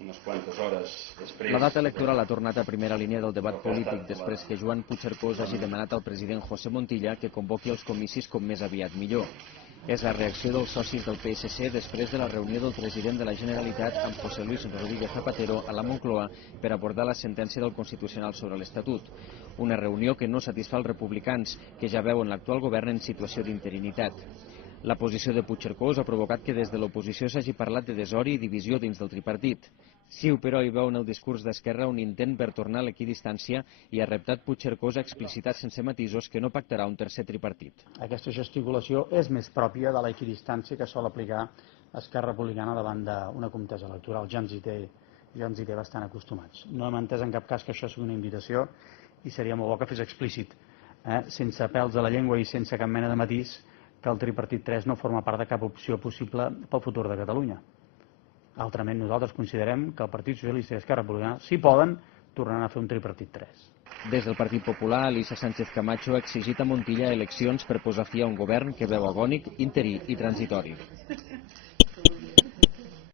unes quantes hores després. La data electoral ha tornat a primera línia del debat polític després que Joan Puigcercós hagi demanat al president José Montilla que convoqui els comicis com més aviat millor. És la reacció dels socis del PSC després de la reunió del president de la Generalitat amb José Luis Rodríguez Zapatero a la Moncloa per abordar la sentència del Constitucional sobre l'Estatut. Una reunió que no satisfà els republicans, que ja veuen l'actual govern en situació d'interinitat. La posició de Puigcercós ha provocat que des de l'oposició s'hagi parlat de desori i divisió dins del tripartit. Ciu, però, hi veu en el discurs d'Esquerra un intent per tornar a l'equidistància i ha reptat Puigcercós a explicitar sense matisos que no pactarà un tercer tripartit. Aquesta gesticulació és més pròpia de l'equidistància que sol aplicar Esquerra Republicana davant d'una contesa electoral. Ja ens hi té bastant acostumats. No hem entès en cap cas que això sigui una invitació i seria molt bo que fes explícit, sense pèls a la llengua i sense cap mena de matís, que el tripartit 3 no forma part de cap opció possible pel futur de Catalunya. Altrament, nosaltres considerem que el Partit Socialista i Esquerra Republicana, si poden, tornaran a fer un tripartit 3. Des del Partit Popular, Elisa Sánchez Camacho ha exigit a Montilla eleccions per posar fi a un govern que veu agònic, interí i transitori.